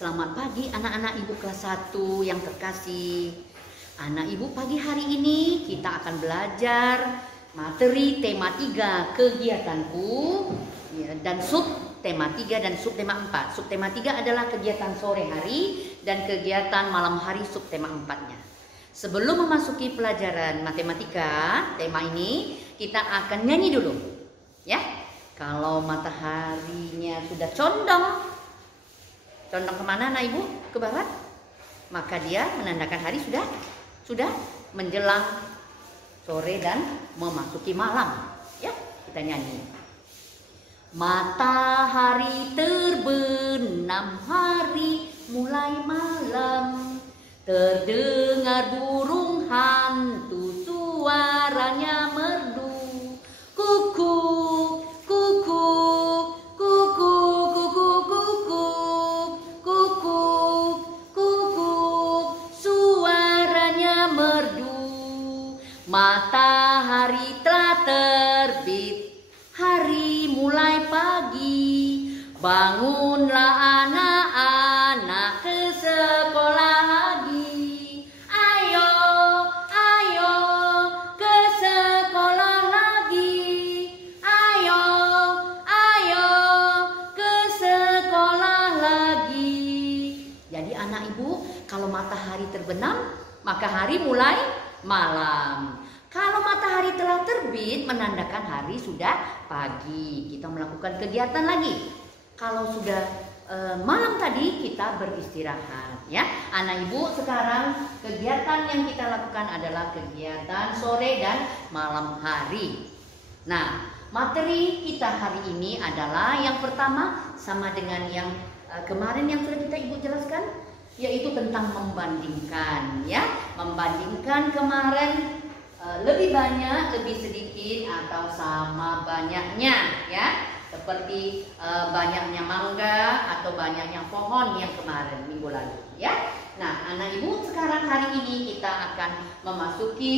Selamat pagi anak-anak ibu kelas 1 yang terkasih. Anak ibu, pagi hari ini kita akan belajar materi tema 3 kegiatanku ya, dan sub tema 3 dan sub tema 4. Sub tema 3 adalah kegiatan sore hari dan kegiatan malam hari sub tema 4-nya. Sebelum memasuki pelajaran matematika tema ini, kita akan nyanyi dulu. Ya. Kalau mataharinya sudah condong kemana anak ibu? Ke barat. Maka dia menandakan hari sudah menjelang sore dan memasuki malam. Ya, kita nyanyi. Matahari terbenam, hari mulai malam. Terdengar burung hantu, suaranya merdu. Kukuk, kukuk, kukuk, kukuk, kukuk, kukuk, kukuk, suaranya merdu. Matahari telah terbit, hari mulai pagi. Bangunlah anak-anak ke sekolah lagi. Ayo, ayo ke sekolah lagi. Ayo, ayo ke sekolah lagi. Jadi anak ibu, kalau matahari terbenam, maka hari mulai malam. Kalau matahari telah terbit, menandakan hari sudah pagi. Kita melakukan kegiatan lagi. Kalau sudah malam tadi, kita beristirahat. Ya, anak ibu, sekarang kegiatan yang kita lakukan adalah kegiatan sore dan malam hari. Nah, materi kita hari ini adalah yang pertama sama dengan yang kemarin yang sudah kita ibu jelaskan, yaitu tentang membandingkan. Ya, membandingkan kemarin lebih banyak, lebih sedikit, atau sama banyaknya, ya. Seperti banyaknya mangga atau banyaknya pohon yang kemarin minggu lalu, ya. Nah, anak ibu, sekarang hari ini kita akan memasuki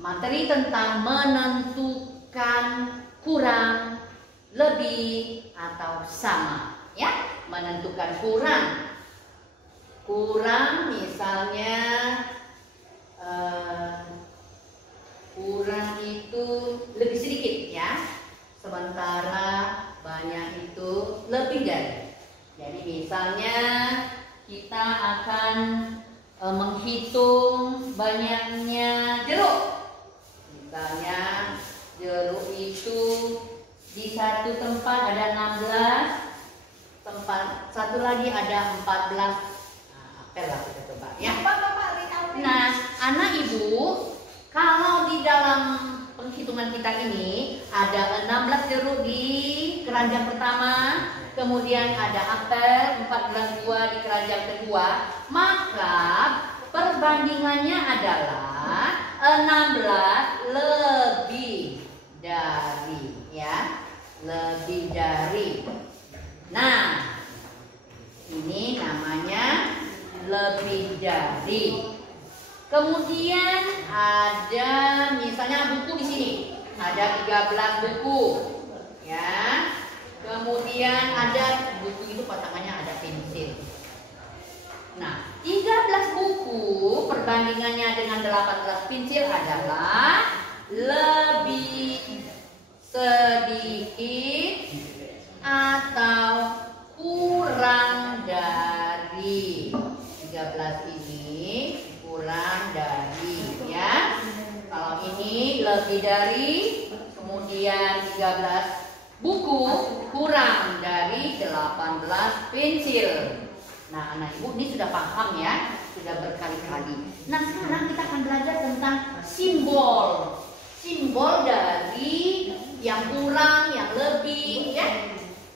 materi tentang menentukan kurang, lebih, atau sama, ya. Menentukan kurang misalnya kurang itu lebih sedikit, ya. Sementara banyak itu lebih dari. Jadi misalnya kita akan menghitung banyaknya jeruk. Misalnya jeruk itu di satu tempat ada 16, tempat satu lagi ada 14. Nah, apel lah kita coba, ya. Nah, anak ibu, kalau di dalam penghitungan kita ini ada 16 jeruk di keranjang pertama, kemudian ada apel 14 buah di keranjang kedua, maka perbandingannya adalah 16 lebih dari, ya, lebih dari. Nah, ini namanya lebih dari. Kemudian ada misalnya buku di sini, ada 13 buku, ya. Kemudian ada buku itu pasangannya ada pensil. Nah, 13 buku perbandingannya dengan 18 pensil adalah lebih sedikit atau kurang dari 13 ini. Kurang dari, ya. Kalau ini lebih dari, kemudian 13 buku kurang dari 18 pensil. Nah, anak ibu ini sudah paham, ya, sudah berkali-kali. Nah, sekarang kita akan belajar tentang simbol. Simbol dari yang kurang, yang lebih, ya.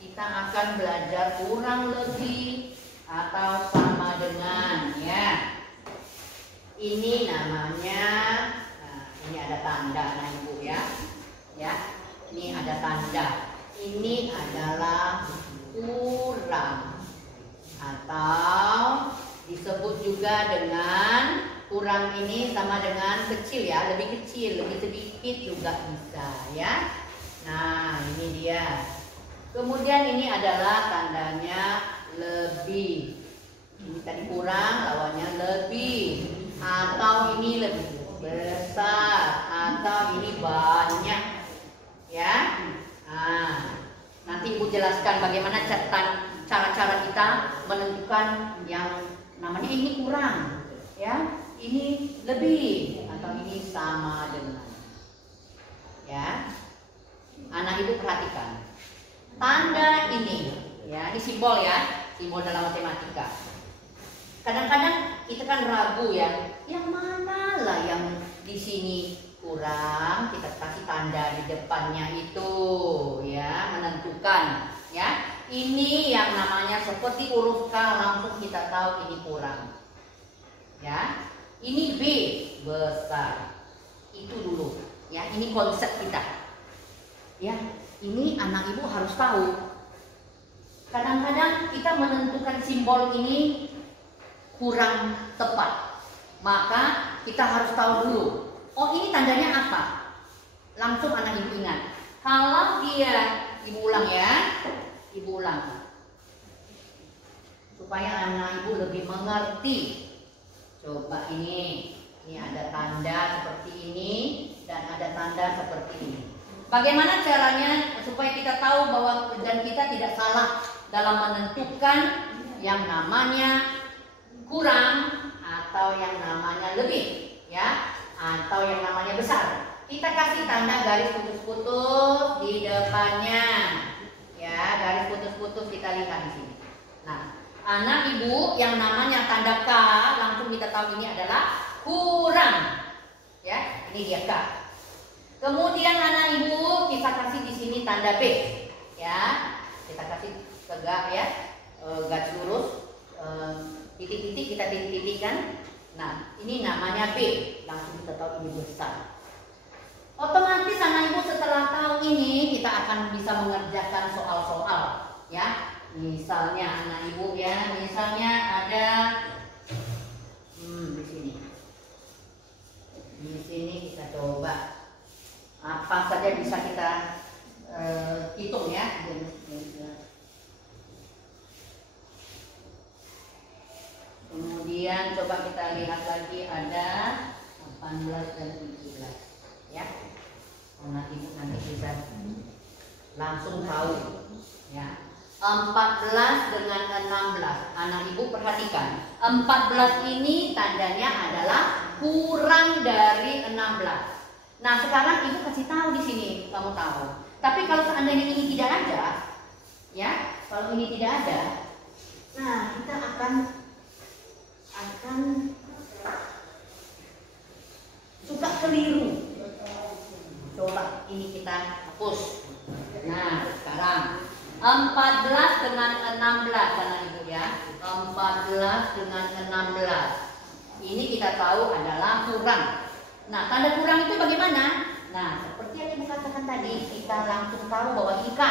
Kita akan belajar kurang lebih atau sama dengan, ya. Ini namanya, nah, ini ada tanda, nah ibu, ya, ya, ini ada tanda. Ini adalah kurang atau disebut juga dengan kurang ini sama dengan kecil, ya, lebih kecil, lebih sedikit juga bisa, ya. Nah, ini dia. Kemudian ini adalah tandanya lebih. Ini tadi kurang, lawannya lebih. Atau ini lebih besar, atau ini banyak. Ya. Nah, nanti Ibu jelaskan bagaimana cara-cara kita menentukan yang namanya ini kurang, ya, ini lebih, atau ini sama dengan. Ya, anak Ibu perhatikan tanda ini, ya, ini simbol ya, simbol dalam matematika. Kadang-kadang kita kan ragu ya, yang mana lah yang di sini kurang, kita kasih tanda di depannya itu, ya, menentukan, ya. Ini yang namanya seperti huruf K, langsung kita tahu ini kurang, ya. Ini B besar, itu dulu, ya. Ini konsep kita, ya. Ini anak Ibu harus tahu. Kadang-kadang kita menentukan simbol ini kurang tepat, maka kita harus tahu dulu. Oh, ini tandanya apa? Langsung anak Ibu ingat. Kalau dia, Ibu ulang ya, Ibu ulang, supaya anak Ibu lebih mengerti. Coba ini ada tanda seperti ini dan ada tanda seperti ini. Bagaimana caranya supaya kita tahu bahwa dan kita tidak salah dalam menentukan yang namanya kurang atau yang namanya lebih, ya, atau yang namanya besar. Kita kasih tanda garis putus-putus di depannya, ya, garis putus-putus kita lihat di sini. Nah, anak Ibu yang namanya tanda K, langsung kita tahu ini adalah kurang, ya, ini dia K. Kemudian anak Ibu kita kasih di sini tanda B, ya, kita kasih tegak ya, garis lurus. Titik-titik kita titik-titikkan. Nah, ini namanya B. Langsung kita tahu ini besar. Otomatis anak Ibu setelah tahu ini, kita akan bisa mengerjakan soal-soal, ya. Misalnya anak Ibu ya, misalnya ada di sini. Di sini kita coba apa saja bisa kita hitung ya. Kemudian coba kita lihat lagi ada 18 dan 17, ya. Anak Ibu nanti bisa langsung tahu, ya. 14 dengan 16. Anak Ibu perhatikan, 14 ini tandanya adalah kurang dari 16. Nah, sekarang Ibu kasih tahu di sini, kamu tahu. Tapi kalau seandainya ini tidak ada, ya, kalau ini tidak ada, nah kita akan suka keliru. Coba ini kita hapus. Nah, sekarang 14 dengan 16 anak Ibu ya. 14 dengan 16. Ini kita tahu adalah kurang. Nah, tanda kurang itu bagaimana? Nah, seperti yang Ibu katakan tadi, kita langsung tahu bahwa ini K,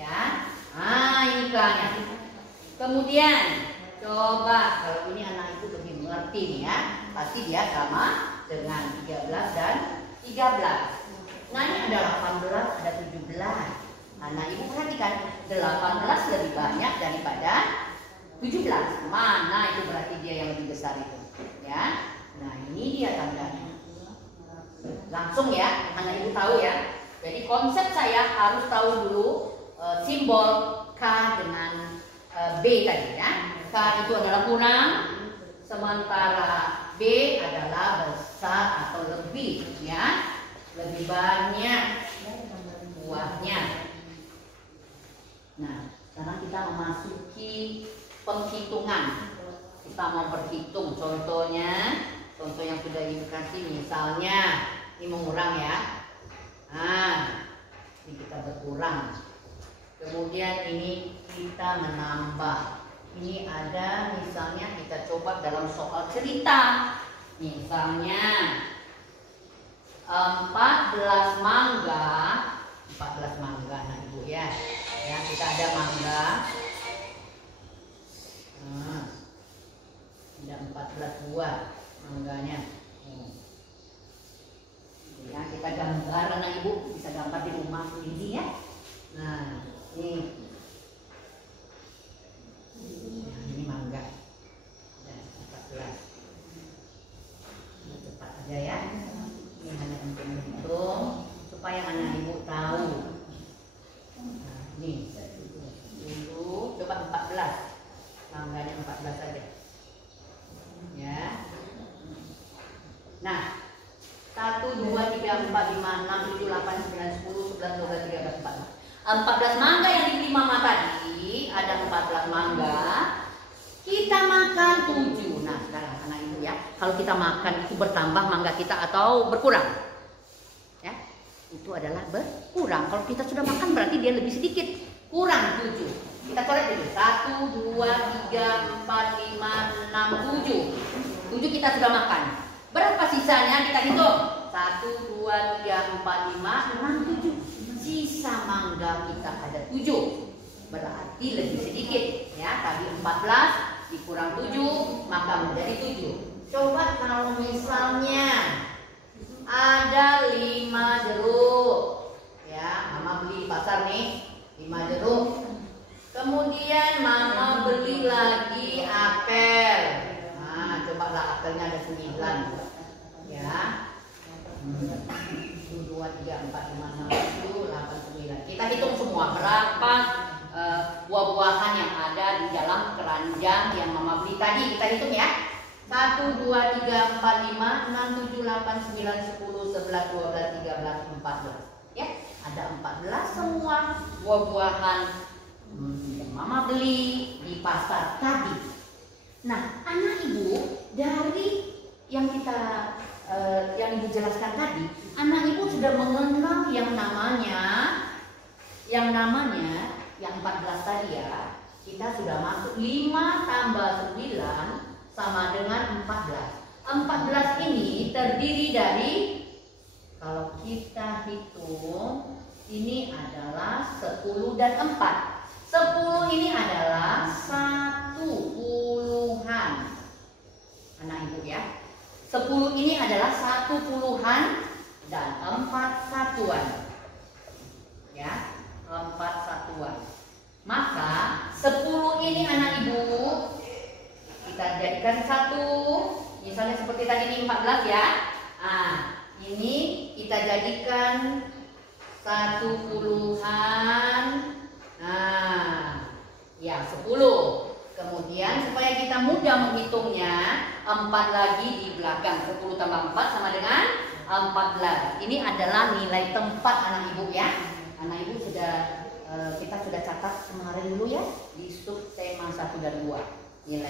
ya. Ah, ini K-nya. Kemudian coba kalau ini anak Ibu lebih mengerti nih ya, pasti dia sama dengan 13 dan 13. Nah, ini ada 18, ada 17. Anak Ibu perhatikan, 18 lebih banyak daripada 17. Mana itu berarti dia yang lebih besar itu, ya. Nah, ini dia tandanya. Langsung ya, anak Ibu tahu ya. Jadi konsep saya harus tahu dulu simbol K dengan B tadi ya. K itu adalah kurang, sementara B adalah besar atau lebih, ya, lebih banyak buahnya. Nah, sekarang kita memasuki penghitungan. Kita mau berhitung, contohnya, contoh yang sudah Ibu kasih, misalnya ini mengurang ya. Nah, ini kita berkurang. Kemudian ini kita menambah. Ini ada misalnya kita coba dalam soal cerita. Misalnya 14 mangga. 14 mangga nah Ibu ya. Ya, kita ada mangga. Nah, ada 14 buah mangganya. Ya, kita gambar anak Ibu bisa gambar di rumah sendiri ya. Nah, ini mangga. saja ya. Ini hanya untuk menghitung supaya anak ibu tahu. Nah, nih dulu coba 14, mangganya 14 saja ya. Nah, 1, 2, 3, 4, 5, 6, 7, 8, 9, 10, 11, 12, 13, 14. 14 mangga yang dibeli mama tadi, ada 14 mangga. Kita makan 7. Nah, sekarang anak ibu ya, kalau kita makan itu bertambah mangga kita atau berkurang? Ya, itu adalah berkurang. Kalau kita sudah makan berarti dia lebih sedikit, kurang 7. Kita coret dulu. 1, 2, 3, 4, 5, 6, 7. 7 kita sudah makan. Berapa sisanya kita hitung? 1, 2, 3, 4, 5, 6, 7. Sisa mangga kita ada 7. Berarti lebih sedikit ya. Tadi 14 dikurang 7 maka menjadi 7. Coba kalau misalnya ada 5 jeruk ya, mama beli di pasar nih 5 jeruk. Kemudian mama beli lagi apel. Nah, cobalah apelnya ada 9 ya. 1, 2, 3, 4, 5, 6, 7, 8, 9. Kita hitung semua berapa buah-buahan yang ada di dalam keranjang yang mama beli tadi. Kita hitung ya. 1, 2, 3, 4, 5, 6, 7, 8, 9, 10, 11, 12, 13, 14. Ya, ada 14 semua buah-buahan yang mama beli di pasar tadi. Nah, anak ibu dari yang yang ibu jelaskan tadi, anak ibu sudah mengenal yang namanya yang 14 tadi ya. Kita sudah masuk 5 tambah 9 sama dengan 14. 14 ini terdiri dari, kalau kita hitung, ini adalah 10 dan 4. 10 ini adalah 1 puluhan. Anak ibu ya. 10 ini adalah 1 puluhan dan 4 satuan. Ya, 4 satuan. Maka 10 ini anak ibu kita jadikan 1. Misalnya seperti tadi ini 14 ya. Nah, ini kita jadikan 1 puluhan. Nah, ya 10. Kemudian supaya kita mudah menghitungnya, 4 lagi di belakang. 10 tambah 4 sama dengan 14. Ini adalah nilai tempat anak ibu ya. Anak ibu sudah kita sudah catat kemarin dulu ya di sub tema 1 dan 2. Nilai